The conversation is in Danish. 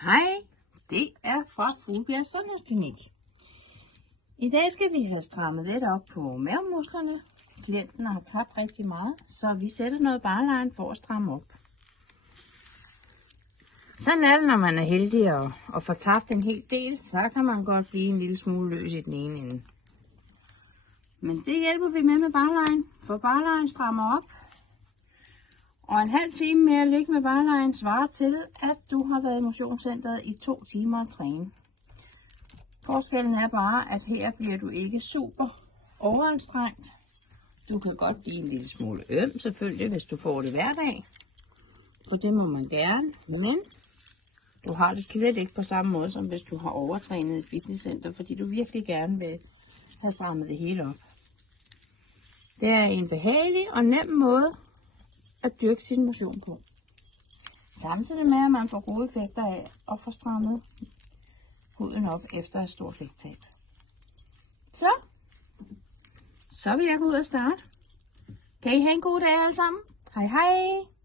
Hej, det er fra Fuglebjerg Sundhedsklinik. I dag skal vi have strammet lidt op på mavemusklerne. Klienten har tabt rigtig meget, så vi sætter noget barline for at stramme op. Sådan er det, når man er heldig og får tabt en hel del, så kan man godt blive en lille smule løs i den ene ende. Men det hjælper vi med barline, for barline strammer op. Og en halv time med at ligge med barline svarer til, at du har været i motionscenteret i 2 timer at træne. Forskellen er bare, at her bliver du ikke super overanstrengt. Du kan godt blive en lille smule øm, selvfølgelig, hvis du får det hver dag. For det må man gerne, men du har det slet ikke på samme måde, som hvis du har overtrænet et fitnesscenter, fordi du virkelig gerne vil have strammet det hele op. Det er en behagelig og nem måde at dyrke sin motion på. Samtidig med, at man får gode effekter af at få strammet huden op efter et stort vægttab. Så vil jeg gå ud og starte. Kan I have en god dag alle sammen? Hej hej!